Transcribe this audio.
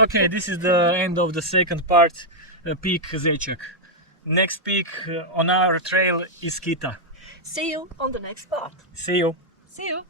Okay, this is the end of the second part, peak Zečjak. Next peak on our trail is Kita. See you on the next part. See you. See you.